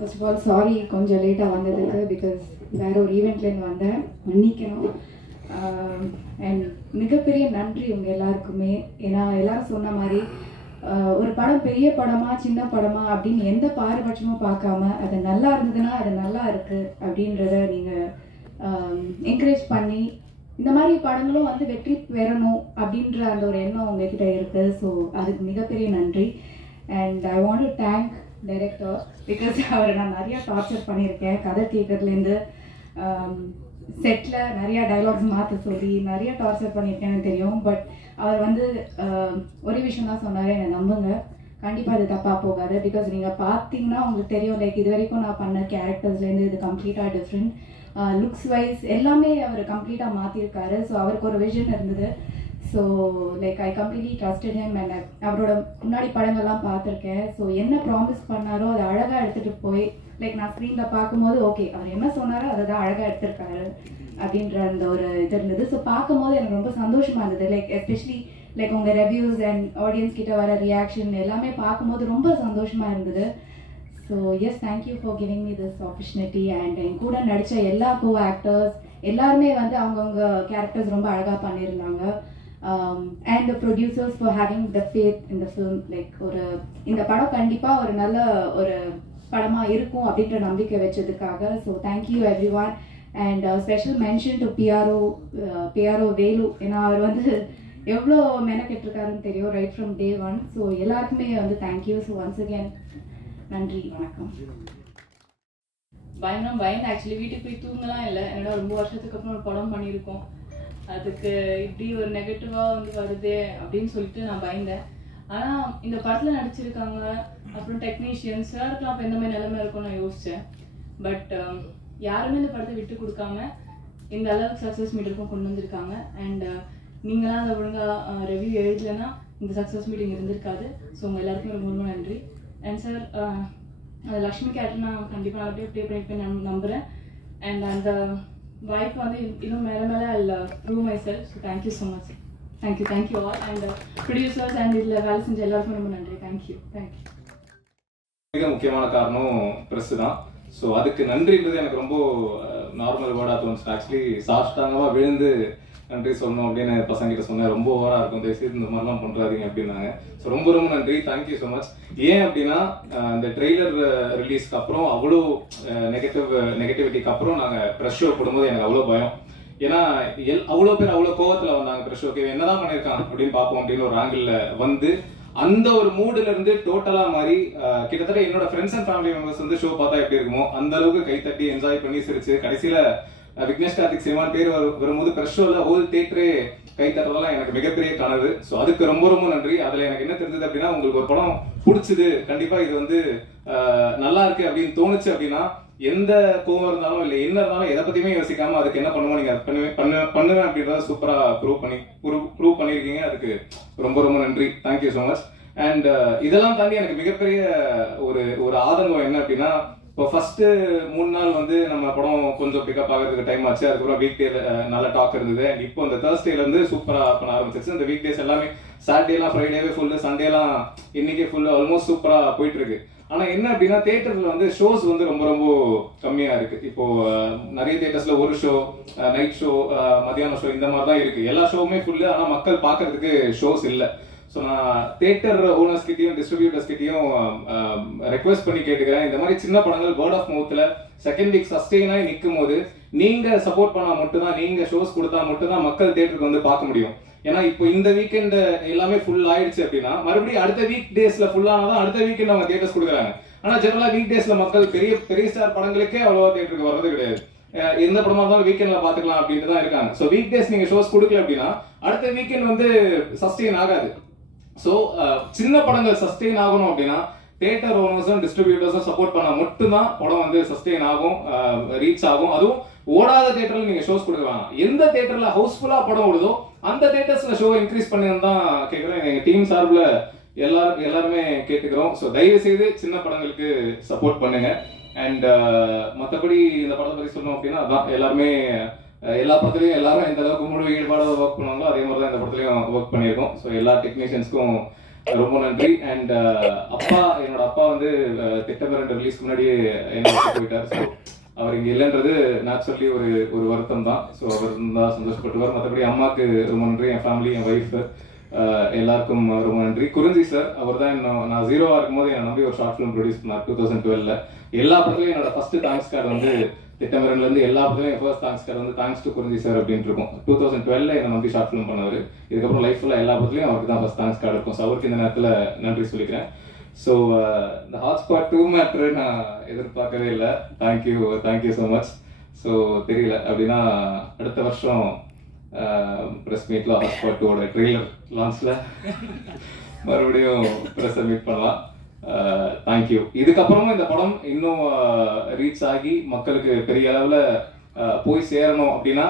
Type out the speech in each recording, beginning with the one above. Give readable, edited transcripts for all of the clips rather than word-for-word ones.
First of all, sorry கொஞ்சம் லேட்டாக வந்ததுக்கு பிகாஸ் வேற ஒரு ஈவெண்ட்லேருந்து வந்தேன், மன்னிக்கணும். அண்ட் மிகப்பெரிய நன்றி உங்கள் எல்லாருக்குமே. ஏன்னா எல்லாரும் சொன்ன மாதிரி ஒரு படம் பெரிய படமா சின்ன படமா அப்படின்னு எந்த பாரபட்சமும் பார்க்காம அது நல்லா இருந்ததுன்னா அது நல்லா இருக்குது அப்படின்றத நீங்கள் என்கரேஜ் பண்ணி இந்த மாதிரி படங்களும் வந்து வெற்றி பெறணும் அப்படின்ற அந்த ஒரு எண்ணம் உங்ககிட்ட இருக்குது. ஸோ அதுக்கு மிகப்பெரிய நன்றி. And I want to thank director because அவரை நான் நிறையா டார்ச்சர் பண்ணியிருக்கேன். கதை கேட்கறதுலேருந்து செட்டில் நிறையா டைலாக்ஸ் மாற்ற சொல்லி நிறையா டார்ச்சர் பண்ணியிருக்கேன்னு தெரியும். பட் அவர் வந்து ஒரே விஷயம் தான் சொன்னார், என்னை நம்புங்க, கண்டிப்பாக அது தப்பாக போகாது. பிகாஸ் நீங்கள் பார்த்தீங்கன்னா உங்களுக்கு தெரியும், லைக் இது வரைக்கும் நான் பண்ண கேரக்டர்ஸ்லேருந்து இது கம்ப்ளீட்டாக டிஃப்ரெண்ட். லுக்ஸ் வைஸ் எல்லாமே அவர் கம்ப்ளீட்டாக மாற்றிருக்காரு. ஸோ அவருக்கு ஒரு விஷன் இருந்தது. So like I completely trusted him. And அவரோட முன்னாடி படங்கள்லாம் பார்த்துருக்கேன். ஸோ என்ன ப்ராமிஸ் பண்ணாரோ அதை அழகாக எடுத்துகிட்டு போய் லைக் நான் ஸ்க்ரீனில் பார்க்கும்போது ஓகே அவர் என்ன சொன்னாரோ அதை தான் அழகாக எடுத்திருக்காரு அப்படின்ற அந்த ஒரு இது இருந்தது. ஸோ பார்க்கும்போது எனக்கு ரொம்ப சந்தோஷமாக இருந்தது. லைக் எஸ்பெஷலி லைக் உங்கள் ரெவ்யூஸ் அண்ட் ஆடியன்ஸ் கிட்ட வர ரியாக்ஷன் எல்லாமே பார்க்கும்போது ரொம்ப சந்தோஷமாக இருந்தது. So yes, thank you for giving me this opportunity. And என் கூட நடித்த எல்லா கோ ஆக்டர்ஸ் எல்லாருமே வந்து அவங்கவுங்க கேரக்டர்ஸ் ரொம்ப அழகாக பண்ணியிருந்தாங்க. And the producers for having the faith in the film. Like ஒரு இந்த படம் கண்டிப்பாக ஒரு நல்ல ஒரு படமாக இருக்கும் அப்படின்ற நம்பிக்கை வச்சதுக்காக. So thank you everyone. And special mention to PRO Velu. ஏன்னா அவர் வந்து எவ்வளோ மெனக்கெட்டிருக்காருன்னு தெரியும் right from day one. So எல்லாருக்குமே வந்து தேங்க்யூ. ஸோ ஒன்ஸ் அகேன் நன்றி, வணக்கம். பயந்து ஆக்சுவலி வீட்டுக்கு போய் தூங்கலாம் இல்லை. என்னோட ரொம்ப வருஷத்துக்கு அப்புறம் ஒரு படம் பண்ணியிருக்கோம், அதுக்கு இப்படி ஒரு நெகட்டிவாக வந்து வருது அப்படின்னு சொல்லிட்டு நான் பயந்தேன். ஆனால் இந்த படத்தில் நடிச்சிருக்காங்க, அப்புறம் டெக்னீஷியன்ஸ் சாருக்குலாம் அப்போ எந்த மாதிரி நிலைமை இருக்கும்னு நான் யோசித்தேன். பட் யாருமே இந்த படத்தை விட்டு கொடுக்காம இந்த அளவுக்கு சக்ஸஸ் மீட்டருக்கும் கொண்டு வந்திருக்காங்க. அண்ட் நீங்களாம் அதை ஒழுங்காக ரிவ்யூ எழுதலைன்னா இந்த சக்ஸஸ் மீட்டிங் இருந்திருக்காது. ஸோ உங்கள் எல்லாருக்குமே ரொம்ப ரொம்ப நன்றி. அண்ட் சார் அந்த லக்ஷ்மி கேரக்டர் நான் கண்டிப்பாக நல்லபடியாக ப்ளே பண்ணியிருப்பேன் நான் நம்புகிறேன். அண்ட் அந்த வாய்ப்பு வந்து இன்னும் மேலே இல்லை prove my self. So thank you so much. Thank you all. And producers and இதில் வேலை செஞ்ச எல்லாருக்கும் ரொம்ப நன்றி. தேங்க்யூ. மிக முக்கியமான காரணம் ப்ரெஸ் தான். ஸோ அதுக்கு நன்றின்றது எனக்கு ரொம்ப நார்மல் வேர்டாக தோணுச்சு. ஆக்சுவலி சாஷ்டாங்கமாக விழுந்து நன்றி சொல்லணும் அப்படின்னு பசங்கிட்ட சொன்னேன். ரொம்ப ஓவராக இருக்கும், தயவுசெய்து இந்த மாதிரிலாம் பண்ணுறாதீங்க அப்படின்னாங்க. ஸோ ரொம்ப ரொம்ப நன்றி, தேங்க்யூ ஸோ மச். ஏன் அப்படின்னா இந்த ட்ரெய்லர் ரிலீஸ்க்கு அப்புறம் அவ்வளோ நெகட்டிவிட்டிக்கு அப்புறம் நாங்கள் ப்ரெஷ் ஷோ போடும்போது எனக்கு அவ்வளோ பயம். ஏன்னா அவ்வளோ பேர் அவ்வளோ கோவத்தில் வந்தாங்க ப்ரெஷ் ஷோக்கு, என்னதான் பண்ணியிருக்கான் அப்படின்னு பார்ப்போம் அப்படின்னு ஒரு ஆங்கிளில் வந்து அந்த ஒரு மூடுல இருந்து டோட்டலா மாதிரி கிட்டத்தட்ட என்னோட ஃப்ரெண்ட்ஸ் அண்ட் ஃபேமிலி மெம்பர்ஸ் வந்து ஷோ பார்த்தா எப்படி இருக்குமோ அந்த அளவுக்கு கைத்தட்டி என்ஜாய் பண்ணி சிரிச்சு கடைசியில விக்னேஷ் கார்த்திக் சினிமான் பேர் வரும்போது ப்ரெஷ் ஷோல ஹோல் தியேட்டரே கைத்தட்டலாம் எனக்கு மிகப்பெரிய கனவு. ஸோ அதுக்கு ரொம்ப ரொம்ப நன்றி. அதுல எனக்கு என்ன தெரிஞ்சது அப்படின்னா, உங்களுக்கு ஒரு படம் பிடிச்சது, கண்டிப்பா இது வந்து நல்லா இருக்கு அப்படின்னு தோணுச்சு அப்படின்னா எந்த கோவம் இருந்தாலும் இல்லை என்ன இருந்தாலும் எதை பத்தியுமே யோசிக்காம அதுக்கு என்ன பண்ணுவோம் நீங்க பண்ணுவேன் அப்படின்றத சூப்பரா ப்ரூவ் பண்ணிருக்கீங்க. அதுக்கு ரொம்ப ரொம்ப நன்றி, தேங்க்யூ ஸோ மச். அண்ட் இதெல்லாம் தாண்டி எனக்கு மிகப்பெரிய ஒரு ஆதங்கம் என்ன அப்படின்னா, இப்போ ஃபர்ஸ்ட் 3 நாள் வந்து நம்ம படம் கொஞ்சம் பிக்கப் ஆகிறதுக்கு டைம் ஆச்சு. அதுக்கப்புறம் வீக் டேல நல்ல டாக் இருந்தது. அண்ட் இப்போ இந்த தேர்ஸ்டேல இருந்து சூப்பரா பண்ண ஆரம்பிச்சிருச்சு. இந்த வீக் டேஸ் எல்லாமே சாட்டர்டேலாம் ஃப்ரைடேவே ஃபுல்லு, சண்டேலாம் இன்னைக்கே ஃபுல்லு, ஆல்மோஸ்ட் சூப்பரா போயிட்டு இருக்கு. ஆனா என்ன அப்படின்னா தியேட்டர்ல வந்து ஷோஸ் வந்து ரொம்ப ரொம்ப கம்மியா இருக்கு. இப்போ நிறைய தியேட்டர்ஸ்ல ஒரு ஷோ, நைட் ஷோ, மத்தியான ஷோ, இந்த மாதிரி தான் இருக்கு. எல்லா ஷோவுமே ஃபுல்லு, ஆனா மக்கள் பாக்குறதுக்கு ஷோஸ் இல்லை. ஸோ நான் தியேட்டர் ஓனர்ஸ் கிட்டையும் டிஸ்ட்ரிபியூட்டர்ஸ் கிட்டையும் ரெக்வெஸ்ட் பண்ணி கேட்டுக்கிறேன், இந்த மாதிரி சின்ன படங்கள் வேர்ட் ஆஃப் மவுத்ல செகண்ட் வீக் சஸ்டெயின் ஆகி நிற்கும் போது நீங்க சப்போர்ட் பண்ணா மட்டும்தான், நீங்க ஷோஸ் கொடுத்தா மட்டும்தான் மக்கள் தியேட்டருக்கு வந்து பார்க்க முடியும். ஏன்னா இப்போ இந்த வீக்கெண்ட் எல்லாமே ஃபுல் ஆயிடுச்சு அப்படின்னா மறுபடியும் அடுத்த வீக் டேஸ்ல ஃபுல் ஆனாதான் அடுத்த வீக்கெண்ட் அவங்க தியேட்டர்ஸ் கொடுக்குறாங்க. ஆனா ஜெனரலா வீக் டேஸ்ல மக்கள் பெரிய ஸ்டார் படங்களுக்கே அவ்வளவா தியேட்டருக்கு வர்றது கிடையாது. எந்த படமா இருந்தாலும் வீக்கெண்ட்ல பாத்துக்கலாம் அப்படின்ட்டு தான் இருக்காங்க. ஸோ வீக் டேஸ் நீங்க ஷோஸ் கொடுக்கல அப்படின்னா அடுத்த வீக்கெண்ட் வந்து சஸ்டெயின் ஆகாது. ஸோ சின்ன படங்கள் சஸ்டெயின் ஆகணும் அப்படின்னா தியேட்டர் ஓனர்ஸும் டிஸ்ட்ரிபியூட்டர்ஸும் சப்போர்ட் பண்ணா மட்டும்தான் படம் வந்து சஸ்டெயின் ஆகும், ரீச் ஆகும். அதுவும் ஓடாத தியேட்டர்ல நீங்க ஷோஸ் கொடுக்க வேணாம். எந்த தியேட்டர்ல ஹவுஸ்ஃபுல்லா படம் ஓடுதோ அந்த தியேட்டர்ஸ்ல ஷோ இன்க்ரீஸ் பண்ணி தான் கேட்கிறேன். எங்க டீம் சார்பில் எல்லாருமே கேட்டுக்கிறோம். ஸோ தயவு செய்து சின்ன படங்களுக்கு சப்போர்ட் பண்ணுங்க. அண்ட் மற்றபடி இந்த படத்தை பற்றி சொல்லணும் அப்படின்னா அதான், எல்லாருமே எல்லா படத்துலையும் எல்லாரும் எந்த அளவுக்கு முழு ஈடுபாடாக ஒர்க் பண்ணுவாங்களோ அதே மாதிரி தான் இந்த படத்துலையும் ஒர்க் பண்ணியிருக்கோம். ஸோ எல்லா டெக்னீஷியன்ஸ்க்கும் ரொம்ப நன்றி. அண்ட் என்னோட அப்பா வந்து திட்டமிரண்டு ரிலீஸ்க்கு முன்னாடியே என்ன போயிட்டார். ஸோ அவர் இங்கே இல்லைன்றது நேச்சுரலி ஒரு வருத்தம் தான். ஸோ அவர் தான் சந்தோஷப்பட்டுவார். மற்றபடி அம்மாவுக்கு ரொம்ப நன்றி, என் ஃபேமிலி, என் ஒய்ஃப் எல்லாருக்கும் ரொம்ப நன்றி. குறிஞ்சி சார், அவர் தான் நான் 0-ஆ இருக்கும்போது என்னை நம்பி ஒரு ஷார்ட் ஃபிலிம் ப்ரொடியூஸ் பண்ணார் 2012. எல்லா படத்துலையும் என்னோட ஃபர்ஸ்ட் தேங்க்ஸ் கார்டு வந்து திட்டமிரன்லேருந்து எல்லா படத்துலையும் ஃபர்ஸ்ட் தேங்க்ஸ் கார்டு வந்து தேங்க்ஸ் டு குறிஞ்சி சார் அப்படின்ட்டு இருக்கும். 2012 என்னை நம்பி ஷார்ட் ஃபிலிம் பண்ணவர். இதுக்கப்புறம் லைஃப் ஃபுல்லாக எல்லா படத்துலையும் அவருக்கு தான் ஃபர்ஸ்ட் தேங்க்ஸ் கார்டு இருக்கும். ஸோ அவருக்கு இந்த நேரத்தில் நன்றி சொல்லிக்கிறேன். ஸோ இந்த ஹாட்ஸ்பாட் 2 மேட்ரு நான் எதிர்பார்க்கவே இல்லை. Thank you so much. ஸோ தெரியல அப்படின்னா அடுத்த வருஷம் ப்ரெஸ் மீட்டில் ஹாட்ஸ்பாட் 2ஓட ட்ரெய்லர் லான்ச்சில் மறுபடியும் ப்ரெஸ்ஸை மீட் பண்ணலாம். தேங்க்யூ. இதுக்கப்புறமும் இந்த படம் இன்னும் ரீச் ஆகி மக்களுக்கு பெரிய அளவில் போய் சேரணும் அப்படின்னா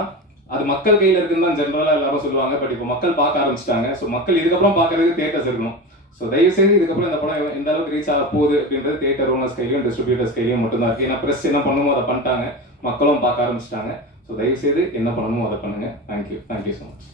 அது மக்கள் கையில் இருக்குன்னு தான் ஜென்ரலாக எல்லாரும் சொல்லுவாங்க. பட் இப்போ மக்கள் பார்க்க ஆரம்பிச்சிட்டாங்க. ஸோ மக்கள் இதுக்கப்புறம் பார்க்கறதுக்கு தியேட்டர்ஸ் இருக்கணும். ஸோ தயவு செய்து இதுக்கப்புறம் இந்த படம் எந்த அளவுக்கு ரீச் ஆக போகுது அப்படின்றது தியேட்டர் ஓனர்ஸ் கையிலையும் டிஸ்ட்ரிபியூட்டர்ஸ் கையிலையும் மட்டும்தான் இருக்குது. ஏன்னா ப்ரெஸ் என்ன பண்ணணுமோ அதை பண்ணிட்டாங்க, மக்களும் பார்க்க ஆரம்பிச்சிட்டாங்க. ஸோ தயவு செய்து என்ன பண்ணணுமோ அதை பண்ணுங்க. Thank you so much.